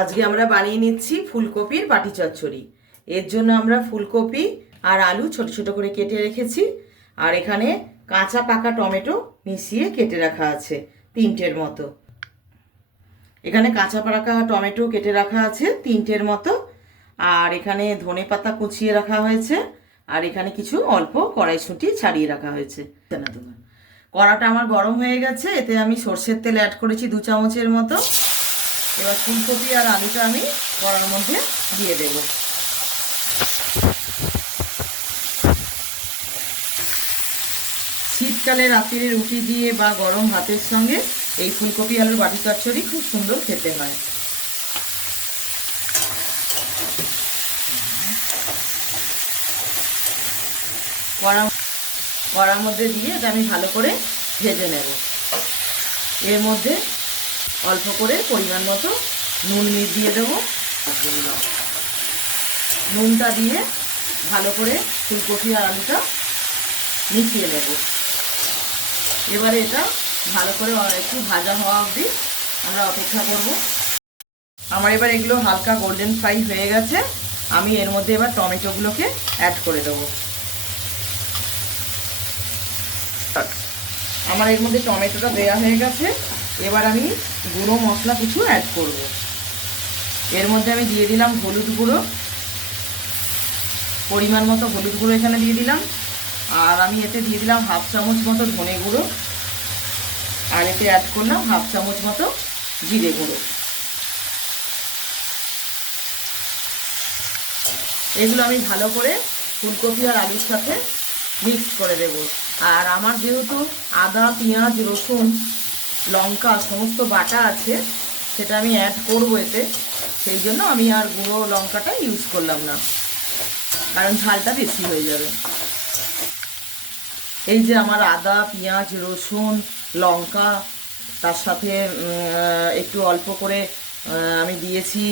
আজকে আমরা বানিয়ে নিচ্ছি ফুলকপির বাটি চচ্চড়ি। এর জন্য আমরা ফুলকপি আর আলু ছোট ছোট করে কেটে রেখেছি, আর এখানে কাঁচা পাকা টমেটো মিশিয়ে কেটে রাখা আছে 3টের মতো। এখানে কাঁচা পাকা টমেটো কেটে রাখা আছে 3টের মতো, আর এখানে ধনেপাতা কুচিয়ে রাখা হয়েছে, আর এখানে কিছু অল্প কড়াইশুঁটি ছাড়িয়ে রাখা হয়েছে। কড়াটা আমার গরম হয়ে গেছে, এতে আমি সর্ষের তেল অ্যাড করেছি 2 চামচের মতো। এবার ফুলকপি আর আলুটা আমি কড়ার মধ্যে দিয়ে দেব। শীতকালে রাত্রিরে রুটি দিয়ে বা গরম ভাতের সঙ্গে এই ফুলকপি আলুর বাটি চচ্চড়ি খুব সুন্দর খেতে হয়। কড়ার মধ্যে দিয়ে এটা আমি ভালো করে ভেজে নেব। এর মধ্যে অল্প করে পরিমাণ মতো নুন দিয়ে দেবো। নুনটা দিয়ে ভালো করে ফুলকপি আর আলুটা মিশিয়ে নেব। এবারে এটা ভালো করে একটু ভাজা হওয়া অবধি আমরা অপেক্ষা করব। আমার এবার এগুলো হালকা গোল্ডেন ফ্রাই হয়ে গেছে, আমি এর মধ্যে এবার টমেটোগুলোকে অ্যাড করে দেবো। আমার এর মধ্যে টমেটোটা দেওয়া হয়ে গেছে, এবার আমি গুঁড়ো মশলা কিছু অ্যাড করব। এর মধ্যে আমি দিয়ে দিলাম হলুদ গুঁড়ো, পরিমাণ মতো হলুদ গুঁড়ো এখানে দিয়ে দিলাম, আর আমি এতে দিয়ে দিলাম 1/2 চামচ মতো ধনে গুঁড়ো, আর এতে অ্যাড করলাম 1/2 চামচ মতো জিরে গুঁড়ো। এগুলো আমি ভালো করে ফুলকপি আর আলুর সাথে মিক্স করে দেব। আর আমার যেহেতু আদা পেঁয়াজ রসুন লঙ্কা সমস্ত বাটা আছে, সেটা আমি অ্যাড করব এতে, সেই জন্য আমি আর গুঁড়ো লঙ্কাটা ইউজ করলাম না, কারণ ঝালটা বেশি হয়ে যাবে। এই যে আমার আদা পেঁয়াজ রসুন লঙ্কা, তার সাথে একটু অল্প করে আমি দিয়েছি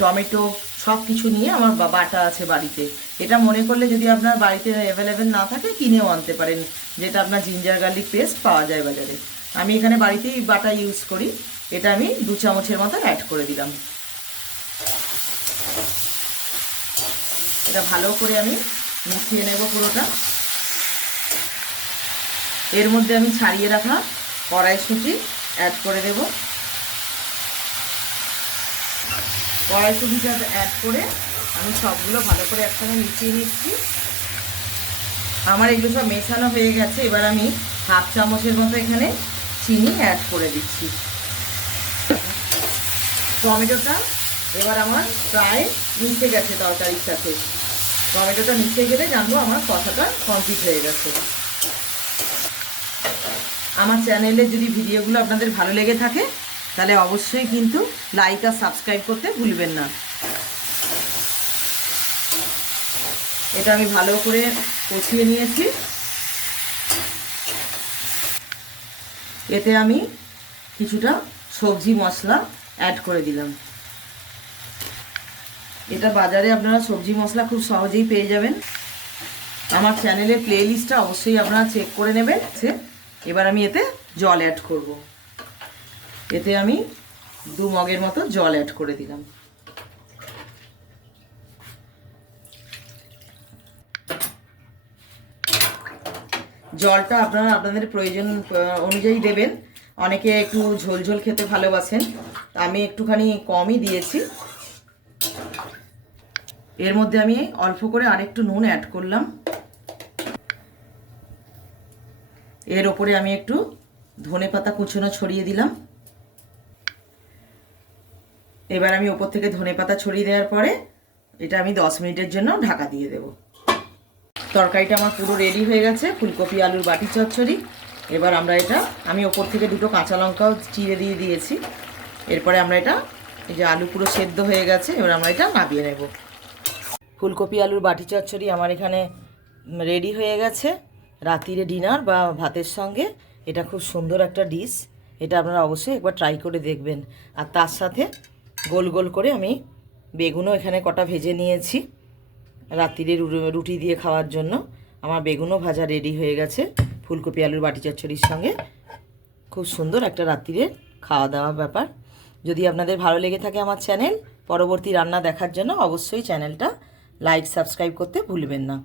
টমেটো, সব কিছু নিয়ে আমার বাটা আছে বাড়িতে। এটা মনে করলে যদি আপনার বাড়িতে অ্যাভেলেবেল না থাকে কিনেও আনতে পারেন, যেটা আপনার জিঞ্জার গার্লিক পেস্ট পাওয়া যায় বাজারে। আমি এখানে বাড়িতেই বাটা ইউজ করি। এটা আমি 2 চামচের মতো অ্যাড করে দিলাম। এটা ভালো করে আমি মিশিয়ে নেব পুরোটা। এর মধ্যে আমি ছাড়িয়ে রাখা কড়াইশুঁটি অ্যাড করে দেব। কড়াইশুঁটিটা অ্যাড করে আমি সবগুলো ভালো করে একসঙ্গে মিশিয়ে নিচ্ছি। আমার এগুলো সব মেশানো হয়ে গেছে, এবার আমি 1/2 চামচের মতো এখানে চিনি অ্যাড করে দিচ্ছি। টমেটোটা এবার আমার প্রায় মিশে গেছে তরকারির সাথে। টমেটোটা মিশে গেলে জানবো আমার কষাটা কমপ্লিট হয়ে গেছে। আমার চ্যানেলে যদি ভিডিওগুলো আপনাদের ভালো লেগে থাকে তাহলে অবশ্যই কিন্তু লাইক আর সাবস্ক্রাইব করতে ভুলবেন না। এটা আমি ভালো করে কষিয়ে নিয়েছি। এতে আমি কিছুটা সবজি মশলা অ্যাড করে দিলাম। এটা বাজারে আপনারা সবজি মশলা খুব সহজেই পেয়ে যাবেন। আমার চ্যানেলের প্লে লিস্টটা অবশ্যই আপনারা চেক করে নেবেন। এবার আমি এতে জল অ্যাড করব। এতে আমি 2 মগের মতো জল অ্যাড করে দিলাম। জলটা আপনারা আপনাদের প্রয়োজন অনুযায়ী দেবেন। অনেকে একটু ঝোল খেতে ভালোবাসেন, আমি একটুখানি কমই দিয়েছি। এর মধ্যে আমি অল্প করে আরেকটু নুন অ্যাড করলাম। এর ওপরে আমি একটু ধনেপাতা কুচনো ছড়িয়ে দিলাম। এবার আমি ওপর থেকে ধনেপাতা ছড়িয়ে দেওয়ার পরে এটা আমি 10 মিনিটের জন্য ঢাকা দিয়ে দেব। তরকারিটা আমার পুরো রেডি হয়ে গেছে, ফুলকপি আলুর বাটি চচ্চড়ি। এবার আমরা এটা আমি ওপর থেকে 2টো কাঁচা লঙ্কাও চিড়ে দিয়ে দিয়েছি। এরপরে আমরা এটা, এই যে আলু পুরো সেদ্ধ হয়ে গেছে, এবার আমরা এটা নামিয়ে নেব। ফুলকপি আলুর বাটি চচ্চড়ি আমার এখানে রেডি হয়ে গেছে। রাত্রিরে ডিনার বা ভাতের সঙ্গে এটা খুব সুন্দর একটা ডিশ। এটা আপনারা অবশ্যই একবার ট্রাই করে দেখবেন। আর তার সাথে গোল গোল করে আমি বেগুনও এখানে কটা ভেজে নিয়েছি রাত্রিরে রুটি দিয়ে খাওয়ার জন্য। আমার বেগুনও ভাজা রেডি হয়ে গেছে ফুলকপি আলুর বাটি চচ্চড়ির সঙ্গে। খুব সুন্দর একটা রাত্রিরে খাওয়া দাওয়া ব্যাপার। যদি আপনাদের ভালো লেগে থাকে আমার চ্যানেল, পরবর্তী রান্না দেখার জন্য অবশ্যই চ্যানেলটা লাইক সাবস্ক্রাইব করতে ভুলবেন না।